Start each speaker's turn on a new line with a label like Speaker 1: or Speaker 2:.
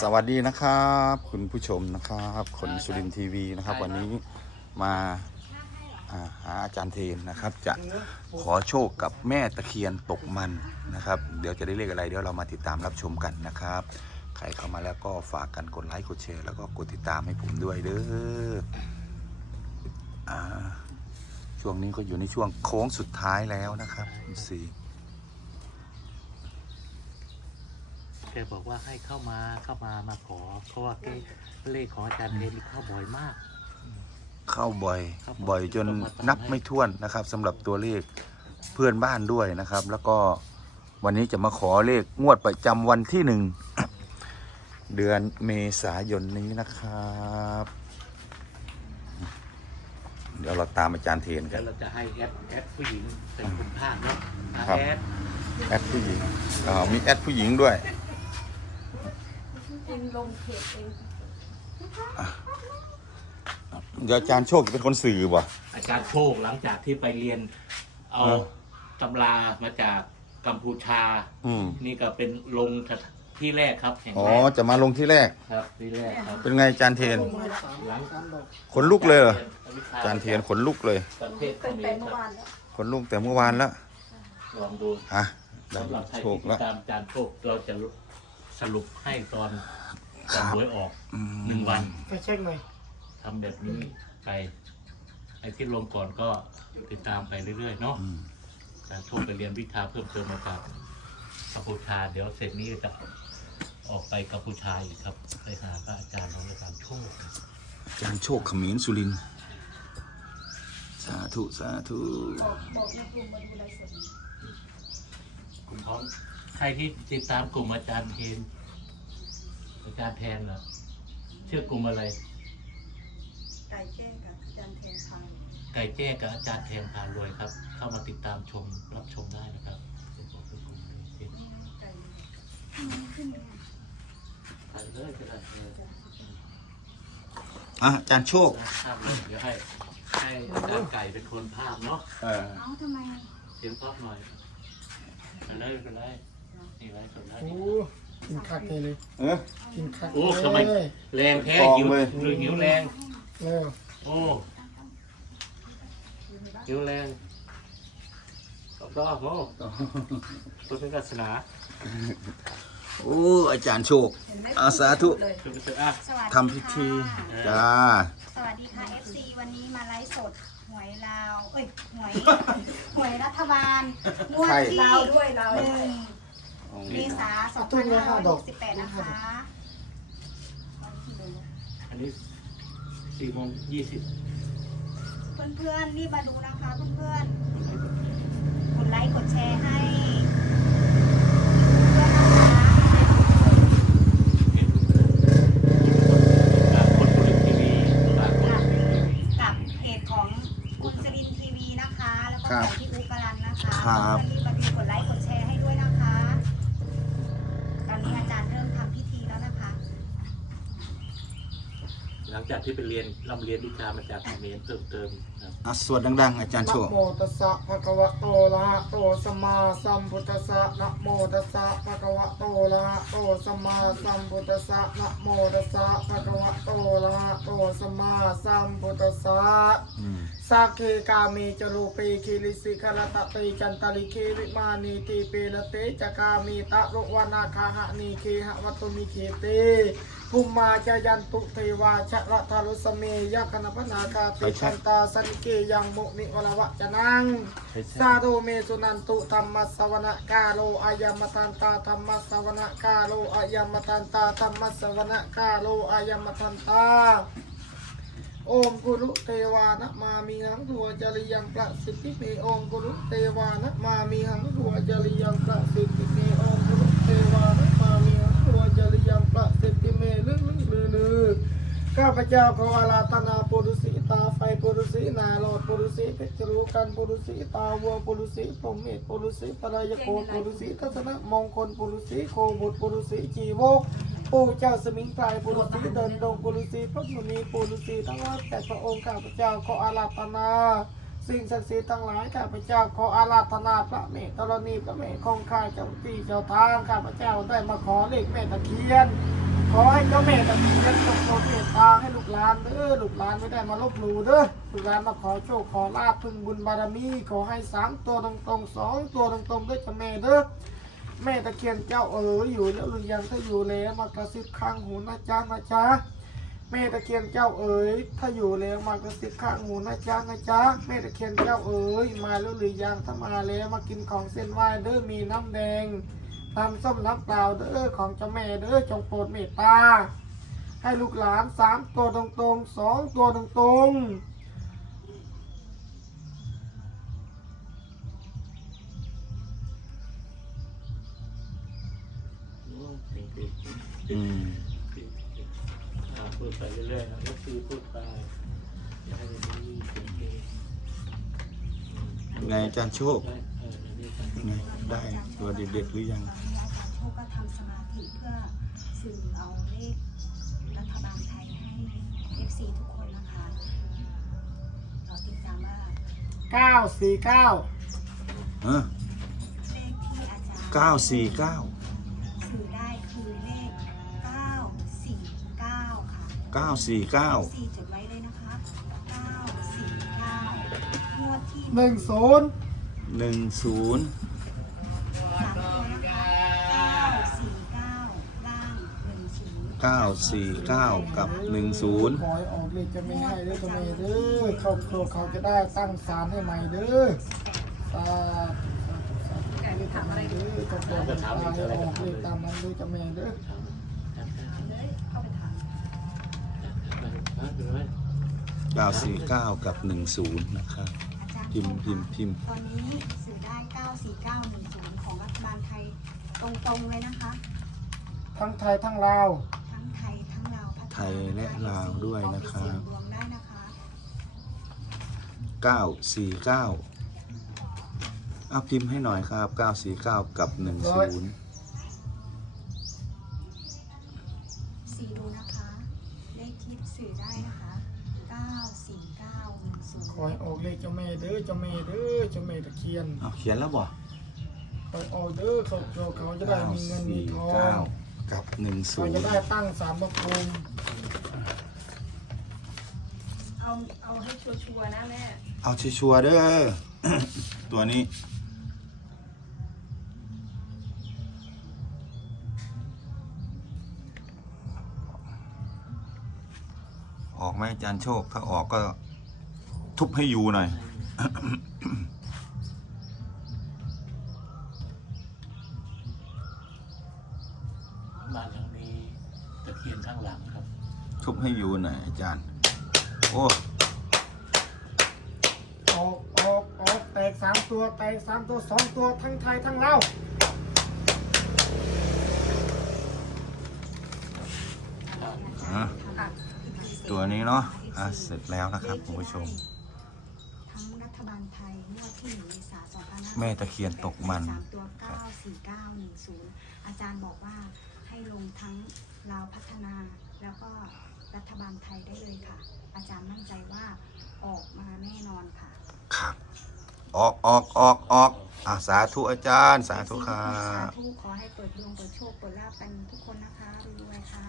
Speaker 1: สวัสดีนะครับ คุณผู้ชมนะครับคนสุรินทีวีนะครับ วันนี้มาาหาอาจารย์เทนนะครับ จะขอโชคกับแม่ตะเคียนตกมันนะครับ เดี๋ยวจะได้เลขอะไรเดี๋ยวเรามาติดตามรับชมกันนะครับใครเข้ามาแล้วก็ฝากกันกดไลค์กดแชร์แล้วก็กดติดตามให้ผมด้วยเด้ออช่วงนี้ก็อยู่ในช่วงโค้งสุดท้ายแล้วนะครับสี่
Speaker 2: แกบอกว่าให้เข้ามาเข้ามามาขอเพราะว่าแกเลขของอาจารย์เทนนี่เข้าบ่อยมาก
Speaker 1: เข้าบ่อย
Speaker 2: ครับ
Speaker 1: บ่อยจน
Speaker 2: ต้องมาตาม
Speaker 1: นับ
Speaker 2: ให้
Speaker 1: ไม่ถ้วนนะครับสำหรับตัวเลขเพื่อนบ้านด้วยนะครับ แล้วก็วันนี้จะมาขอเลขงวดประจำวันที่หนึ่ง เดือนเมษายนนี้นะครับ เดี๋ยวเราตามอาจารย์เทนกั
Speaker 2: แล้
Speaker 1: น
Speaker 2: วเราจะให้แอดแอดผู้หญิงเป็นคนภาคเนาะอะ
Speaker 1: ครับ
Speaker 2: แอด
Speaker 1: แอดผู้หญิงอ๋อมีแอดผู้หญิงด้วย
Speaker 3: เองลงเพจเอง
Speaker 1: เดี๋ยวอาจารย์โชคจะเป็นคนสื่อบ่
Speaker 2: อาจารย์โชคหลังจากที่ไปเรียน เอา
Speaker 1: เออ
Speaker 2: ตำรามาจากกัมพูชา
Speaker 1: อืม
Speaker 2: นี่ก็เป็นลงที่แรกครับแห่ง
Speaker 1: อ๋อ
Speaker 2: แรก
Speaker 1: จะมาลงที่แรก
Speaker 2: ครับที่แรกครับ
Speaker 1: เป็นไงอาจารย์เทน
Speaker 2: หลัง
Speaker 1: ขนลุกเลยเหรอ
Speaker 2: วิช
Speaker 1: อาจารย์เทนขนลุกเลย
Speaker 2: ประเทศเข
Speaker 3: เป็น
Speaker 2: ม
Speaker 3: ไป
Speaker 2: ร
Speaker 3: เมื่อ
Speaker 2: ครับ
Speaker 3: วานแล้ว
Speaker 1: ขนลุกแต่เมื่อวานแล้ว
Speaker 2: ลองดู
Speaker 1: อะได้
Speaker 2: สำหรับใคร
Speaker 1: โช
Speaker 2: ที่
Speaker 1: ค
Speaker 2: ติ
Speaker 1: แล้ว
Speaker 2: ดตามอาจารย์โชคเราจะสรุปให้ตอน ก่อนหวยออก
Speaker 1: อืม
Speaker 2: หนึ่งวัน
Speaker 4: ไปเช็คหน่อย
Speaker 2: ทำแบบนี้ไปไอ้ที่ลงก่อนก็ติดตามไปเรื่อยๆเนาะ
Speaker 1: อืม
Speaker 2: การโชคไปเรียนวิชาเพิ่มเติมมาจากกัมพูชา เดี๋ยวเสร็จนี้จะออกไปกัมพูชาอีกครับไปหาพระอาจารย์ของอาจารย์โชค
Speaker 1: อาจารย์โชคเขมิ้นสุรินทร์สาธุ สาธุ
Speaker 3: บอกบอกในกลุ่มมาดูไลฟ์สด
Speaker 2: คุณพร้อมใครที่ติดตามกลุ่มอาจารย์เทน อาจารย์แทนเหรอชื่อกลุ่มอะไร
Speaker 3: ไก่แจ้งกับอาจารย์เทนทาง
Speaker 2: ไก่แจ้กับอาจารย์แทนพารวยครับ เข้ามาติดตามชมรับชมได้นะครับเป็นบอกเป็นกลุ่มเลยสิ
Speaker 3: ไก่
Speaker 2: ไปเลยก็ได้เออ
Speaker 1: อะอาจารย์โชค
Speaker 2: ภาพเลยเดี๋ยวให้ให้อาจารย์ไก่เป็นคนภาพเนาะ
Speaker 1: เออ
Speaker 3: เอ้าทำไม
Speaker 2: เสียงภาพหน่อยไปเลยไปเลยนี่ไว้สดได้
Speaker 4: โอ้
Speaker 2: นี่
Speaker 4: กินคักเลยเลย
Speaker 1: เออ
Speaker 4: กินคัก
Speaker 2: โอ้ทำไม
Speaker 4: เลย
Speaker 2: แรงแท้
Speaker 1: กอง
Speaker 2: หิว
Speaker 1: เลย
Speaker 2: หรือหิวแรง
Speaker 4: เร็ว
Speaker 2: โอ้หิวแรงตอบรอบโอ้ตัวเป็นศาสนา
Speaker 1: โอ้อาจารย์โชค
Speaker 3: เห็นไหม
Speaker 1: อาสาธุ
Speaker 3: เลย
Speaker 2: ตัวเป็นอะ
Speaker 5: สวัสดี
Speaker 1: ทำพิธี
Speaker 5: ค่ะ
Speaker 1: จ้า
Speaker 5: สวัสดีค่ะ FC วันนี้มาไลฟ์สดหวยลาว เอ้ยหวยหวยรัฐบาลงวดที่
Speaker 3: เราด้วยเรา
Speaker 5: ห
Speaker 3: ด้
Speaker 5: นึ่
Speaker 3: วย
Speaker 5: ง เมษา2568นะคะ
Speaker 2: อันนี้สี่โมงยี่สิบ
Speaker 5: เพื่อนๆรีบมาดูนะคะเพื่อนๆกดไลค์กดแชร์ให้เพื่อนนะคะ
Speaker 2: คนดูทีวีฝากคนดูทีวี
Speaker 5: กับเพจของคุณสรินทีวีนะคะ แล้วก็
Speaker 1: ครับ
Speaker 5: ของพี่อูกรันนะคะ
Speaker 2: ที่ไปเรียนร่ำเรียนวิชามาจากเขมรเพิ่มเติมครับ
Speaker 1: อะสวดดัง ๆ อาจารย์
Speaker 4: นะ
Speaker 1: โชค
Speaker 4: โมตัสสะภะคะวะโตอะระหะโตสัมมาสัมพุทธัสสะนะโมตัสสะภะคะวะโตอะระหะโตสัมมาสัมพุทธัสสะนะโมตัสสะภะคะวะโตอะระหะโตสัมมาสัมพุทธัสสะ
Speaker 1: อืม
Speaker 4: สักเคกามีจรูปีคิริสิขลตะเตจันตลิเควิมานีตีเปละเตจะกามีตะโรวนาคาหะนีเคหะวัตุมิเคเต ภูมมาจายันตุเทวาชะระทารุสเมยคณพนาคาติชันตาสันเกยังมุนิวรวะจะนังสาโดเมสุนันตุธรรมสวนะกาโลอายามทันตาธรรมสวนะกาโลอายามทันตาธรรมสวนะกาโลอายามทันตาโอมกุรุเทวานะมามีหังทัวจริยังประสิทธิเมโอมกุรุเทวานะมามีหังทัวจริยังประสิทธิเมโอมกุรุเทวานะมามีหังทัวจริยังประสิทธิเมลึกลึกลือลือข้า พเจ้าขออาราธนาปุรุสีตาไฟปุรุสีนาโลดปุรุสีเพชรรูกันปุรุสีตาวัวปุรุสีพรหมเมธปุรุสีปรายโกปุรุสีทัศนะมงคลปุรุสีโคบุตรปุรุสีจีวกปู่เจ้าสมิงพรายปุรุสีเดินดงปุรุสีพระมุนีปุรุสีทั้งร้อยแปดพระองค์ข้าพเจ้าขออาราธนา สิ่งศักดิ์สิทธิ์ทั้งหลายข้าพเจ้าขออาราธนาพระเมตตรณีพระเมตคงคาเจ้าที่เจ้าทางข้าพเจ้าได้มาขอเลขแม่ตะเคียน ขอให้เจ้าแม่ตะเคียนตกโปรดเมตตาให้ลูกหลานเด้อลูกหลานไม่ได้มาลบหลู่เด้อลูกหลานมาขอโชคขอลาภพึ่งบุญบารมีขอให้สามตัวตรงๆสองตัวตรงๆด้วยเจ้าแม่เด้อแม่ตะเคียนเจ้าเอ๋ยอยู่แล้วหรือยังถ้าอยู่แล้วมากระซิบข้างหูนะจ๊ะนะจ๊ะแม่ตะเคียนเจ้าเอ๋ยถ้าอยู่แล้วมากระซิบข้างหูนะจ๊ะนะจ๊ะแม่ตะเคียนเจ้าเอ๋ยมาแล้วหรือยังถ้ามาแล้วมากินของเส้นไหว้เด้อมีน้ำแดง ทำส้มน้ำเปล่าเด้อของเจ้าแม่เด้อจงโปรดเมตตา ให้ลูกหลานสามตัวตรงๆสองตัวตรงๆ
Speaker 1: อืม
Speaker 2: อ่าพูดไปเรื่อยๆนะก็คือพูดไปอย่าให้มันมีเสียงเพลง
Speaker 1: ไงอาจารย์โชค
Speaker 2: ได้
Speaker 1: ไงได้ตัวเด็ดๆหรือยัง
Speaker 5: ตอนนี้อาจารย์โชคก็ทำสมาธิเพื่อสื่อเอาเลขรัฐบาลไทยให้ FC ทุกคนนะคะเราติดตามว่า
Speaker 4: เก้าสี่เก้า
Speaker 1: เออ
Speaker 5: เลขที่อาจารย์
Speaker 1: เก้าสี่เก้า
Speaker 5: สื่อได้คือเลข949ค่ะ
Speaker 1: เก้าสี่เก้า
Speaker 5: สี่จดไว้เลยนะคะ949งวดที่
Speaker 4: หนึ่งศูนย์
Speaker 1: หนึ่งศูนย์
Speaker 5: 10
Speaker 1: เก้าสี่เก้ากับหนึ่งศูนย์
Speaker 4: ขอให้ออกเลขจะไม่ให้เด้อจะไม่เด้อครอบครัวเขาจะได้ตั้งศาลให้ใหม่เด้อสาธุสาธุสาธุเลขทำอะไรเด้อครอบครัวจะตายออกเลขตามนั้นเด้อจะแม่เด้อ
Speaker 5: เลยเข้าไปถาม
Speaker 2: นะดูไว้
Speaker 1: เก้าสี่เก้ากับหนึ่งศูนย์นะครับ
Speaker 5: อาจารย์
Speaker 1: พิมพ์พิมพ์พิมพ์
Speaker 5: ตอนนี้สื่อได้ 94910 ของรัฐบาลไทยตรงๆเลยนะคะ
Speaker 4: ทั้งไทยทั้งลาว
Speaker 5: ทั้ง ไทย
Speaker 1: ไทยและลาวด้วยนะครับ
Speaker 5: 949ได้ค
Speaker 1: อัพพิมพ์ให้หน่อยครับ949กับหนึ่งศูน
Speaker 5: ดูนะคะ เลขคลิปสื่อได้นะคะเก้า
Speaker 4: สี่ยคอยออกเลขจ้าแม่เด้อจ้าแม่เด้อจ้าแม่ตะเคียน
Speaker 1: เอาเขียนแล้วบ่
Speaker 4: คอยออกเด้อเขาเขาจะได้มีเงินมีทอ
Speaker 1: ง ครับหนึ่งศู
Speaker 4: เราจะได้ตั้งสามประภูมิ
Speaker 3: เอาเอาให้ชัวร์ๆนะแม่
Speaker 1: เอาชัวร์ๆเด้อ ตัวนี้ ออกไหมอาจารย์โชค ถ้าออกก็ทุบให้อยู่หน่อย
Speaker 2: บ้านหลังนี้ตะเคียนข้างหลังครับ
Speaker 1: ทุบให้ยูหน่อยอาจารย์ โอ้
Speaker 4: ออกออกออกแตกสามตัวแตกสามตัวสองตัวทั้งไทยทั้งลาว
Speaker 1: อะตัวนี้เนาะอะเสร็จแล้วนะครับคุณผู้ชม
Speaker 5: ทั้งรัฐบาลไทยงวดที่หนึ่งเมษายน
Speaker 1: แม่ตะเคียนตกมัน
Speaker 5: สามตัว94910อาจารย์บอกว่า ให้ลงทั้งลาวพัฒนาแล้วก็รัฐบาลไทยได้เลยค่ะ อาจารย์มั่นใจว่าออกมาแน่นอนค่ะ
Speaker 1: ครับ ออกออกออกออกอะสาธุอาจารย์ สาธุครั
Speaker 5: สา
Speaker 1: บ
Speaker 5: ธุขอให้เปิดดวงเปิดโชคเปิดลาภกันทุกคนนะคะรวยๆค่ะ